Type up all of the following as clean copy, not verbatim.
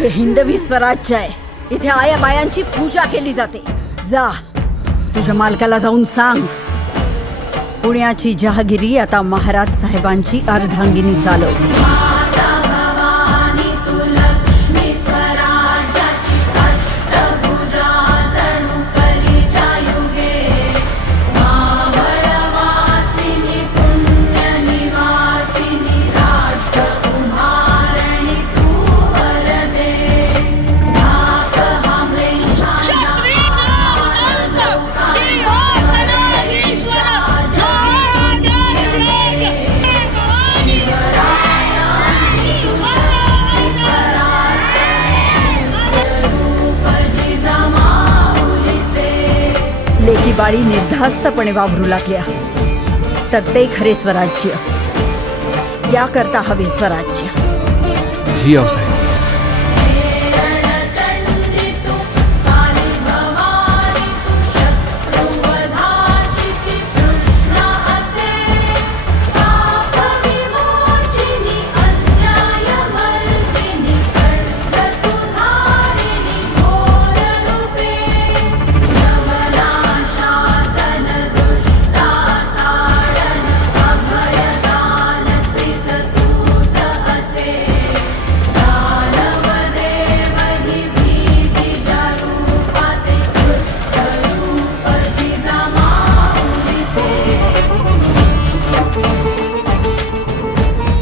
हे हिंदवी स्वराज्य आहे. इथे आया बायांची पूजा केली जाते. जा तुझ्या मालकाला जाऊन सांग, पुण्याची जहागिरी आता महाराज साहेबांची अर्धांगिनी चालवते. लेकी बाळी निर्धास्तपणे वावरू लागल्या तर ते खरे स्वराज्य. याकरता हवे स्वराज्य. जी आऊसाहेब.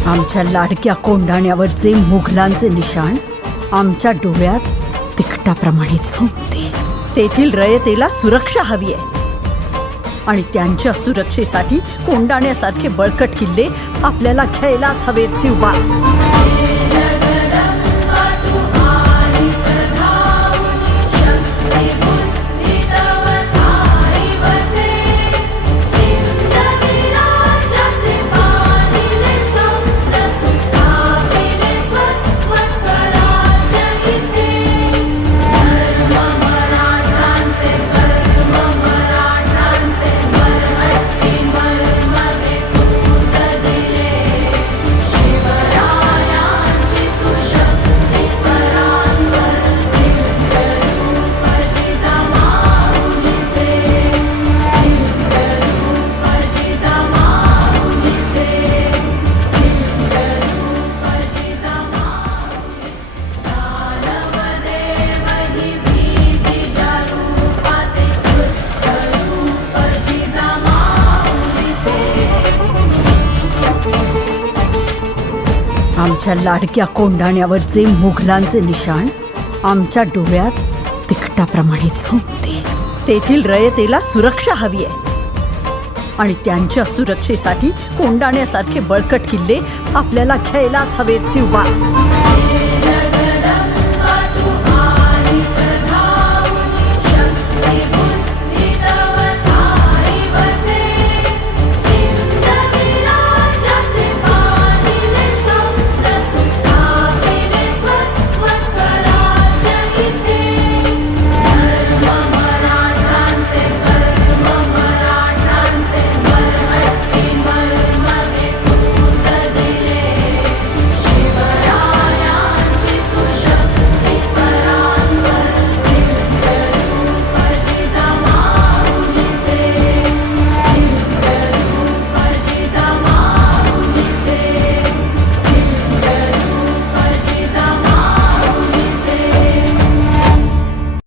आमच्या लाडक्या कोंढाण्यावरचे मुघलांचे निशाण आमच्या डोळ्यात तिखटाप्रमाणे झोंबते. तेथील रयतेला सुरक्षा हवी आहे आणि त्यांच्या सुरक्षेसाठी कोंढाण्यासारखे बळकट किल्ले आपल्याला घ्यायलाच हवेत. शिवबा आमच्या लाडक्या कोंढाण्यावरचे मुघलांचे निशाण आमच्या डोळ्यात तिखटाप्रमाणे झोंबते. तेथील रयतेला सुरक्षा हवी आहे आणि त्यांच्या सुरक्षेसाठी कोंढाण्यासारखे बळकट किल्ले आपल्याला घ्यायलाच हवेत. शिवबा